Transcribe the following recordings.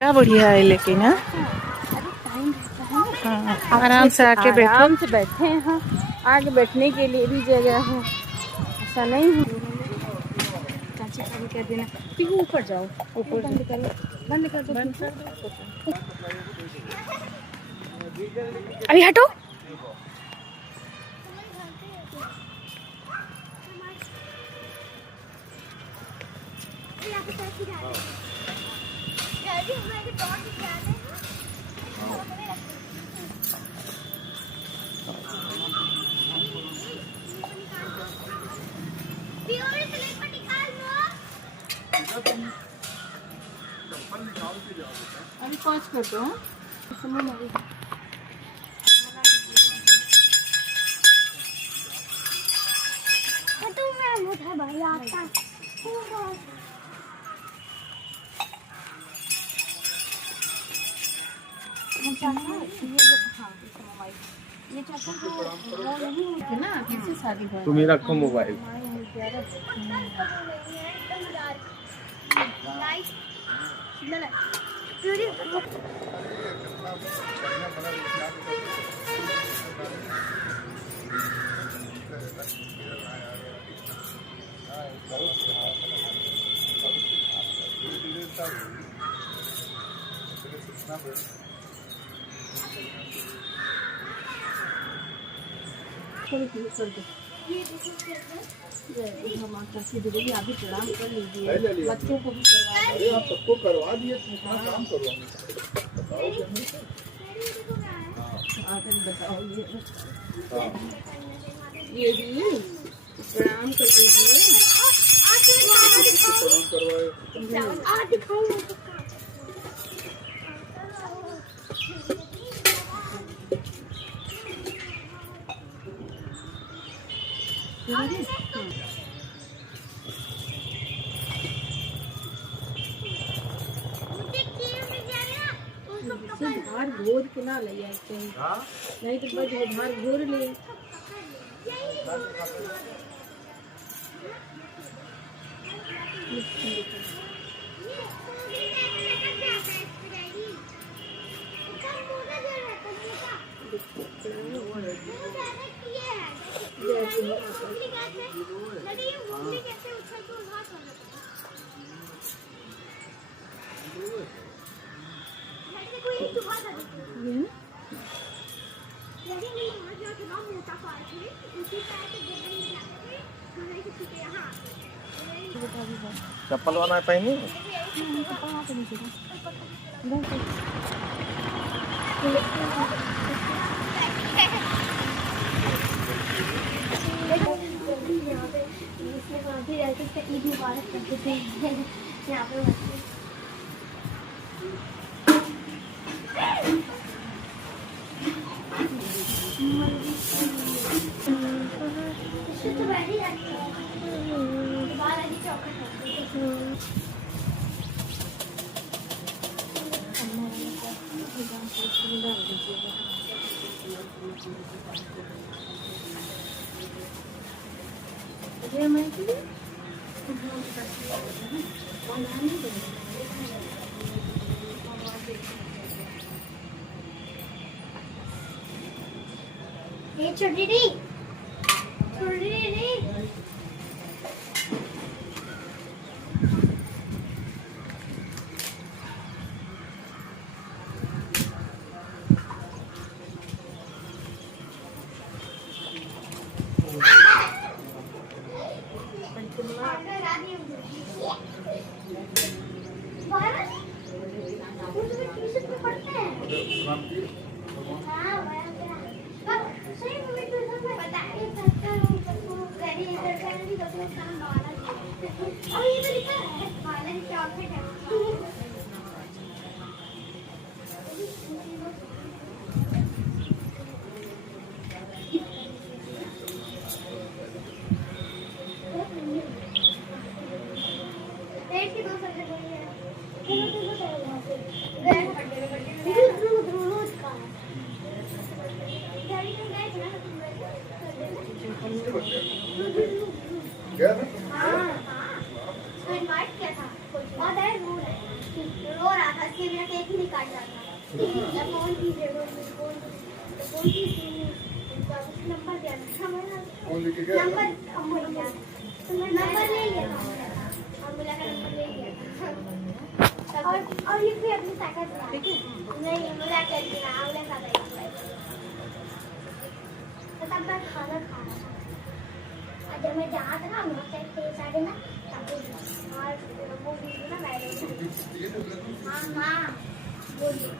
क्या बढ़िया है लेकिन है। हाँ, आराम से आके बैठो। आराम से बैठे हैं। हाँ, आगे बैठने के लिए भी जगह है, ऐसा नहीं है। चाची का भी कह देना कि ऊपर जाओ, ऊपर बंद करो, बंद कर दो, बंद कर दो। अभी हटो। अभी पॉज कर दो। भाई आता ये चप्पल ना किससे शादी हुआ तुम ही रखो मोबाइल। माता से दीदी अभी प्रणाम कर लीजिए, बच्चों को भी आप सबको करवा दिए, तुम काम करो। बताओ ये भी प्रणाम कर लीजिए। धार घोर के ना ले नहीं तो बस धार घोर ले। चप्पल वाला पहनी ईद मुबारक करते थे यहाँ पे। ये छोटी दी क्या? हाँ, इनवाइट किया था। मेरा केक नहीं काट जाता। कौन की जरूरत है? कौन की नंबर दिया था हमारा? नंबर नंबर ले लिया था और मिला का नंबर ले लिया था। और ये भी अपनी ताकत नहीं मिला कर दिया आंवले का दही। तो तब मैं खाना खा रहा था। और जब मैं जहाँ था ना वहाँ से साइड में और वो भी ना बैठे हाँ हाँ बोलिए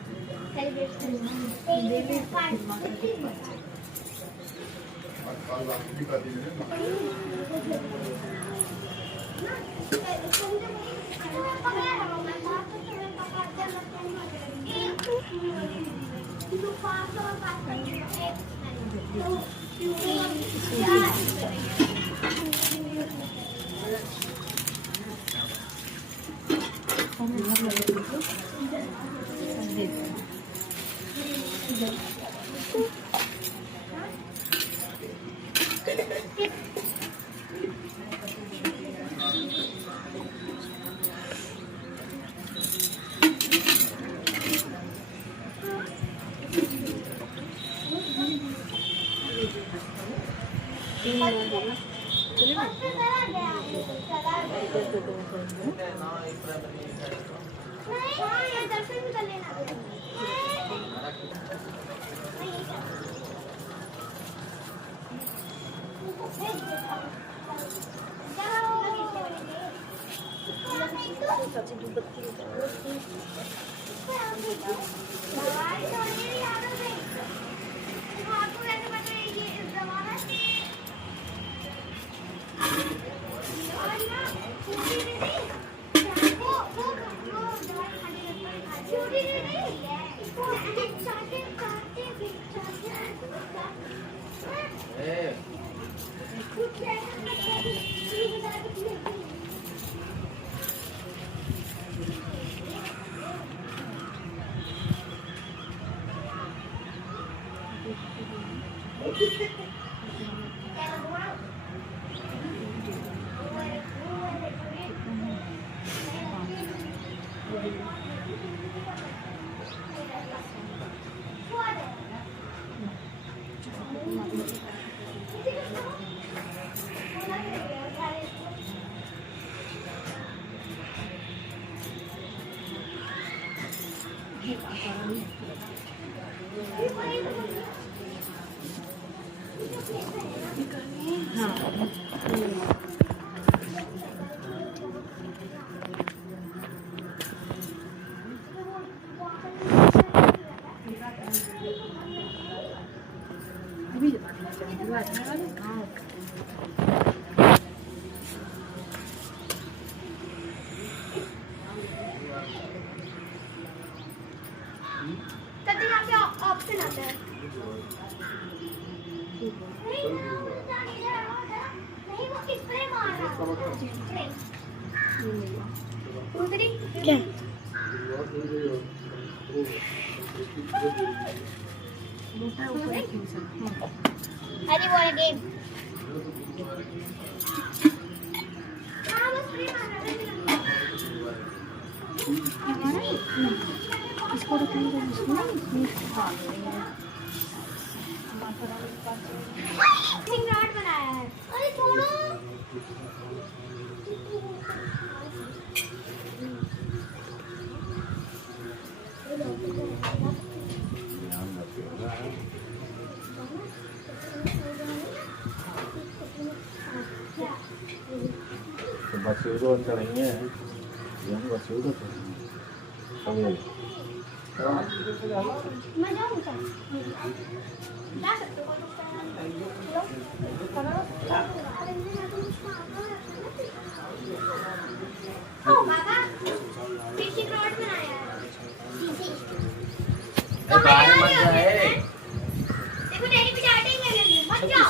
सेलिब्रेट दर्शन भी कर लेना। तब यहाँ पे ऑप्शन आता है नहीं वो स्प्रे मार रहा है क्या अरे वो गेम हाँ वो स्प्रे मार रहा है इसको रखेंगे इसमें सिंगार बनाया है अरे छोड़ो बस उधर चलेंगे यहाँ बस उधर चलेंगे मैं जाऊँ क्या जा सकते हो ओ बाबा फिशिंग रॉड बनाया है देखो डैडी भी डांटेंगे मत जाओ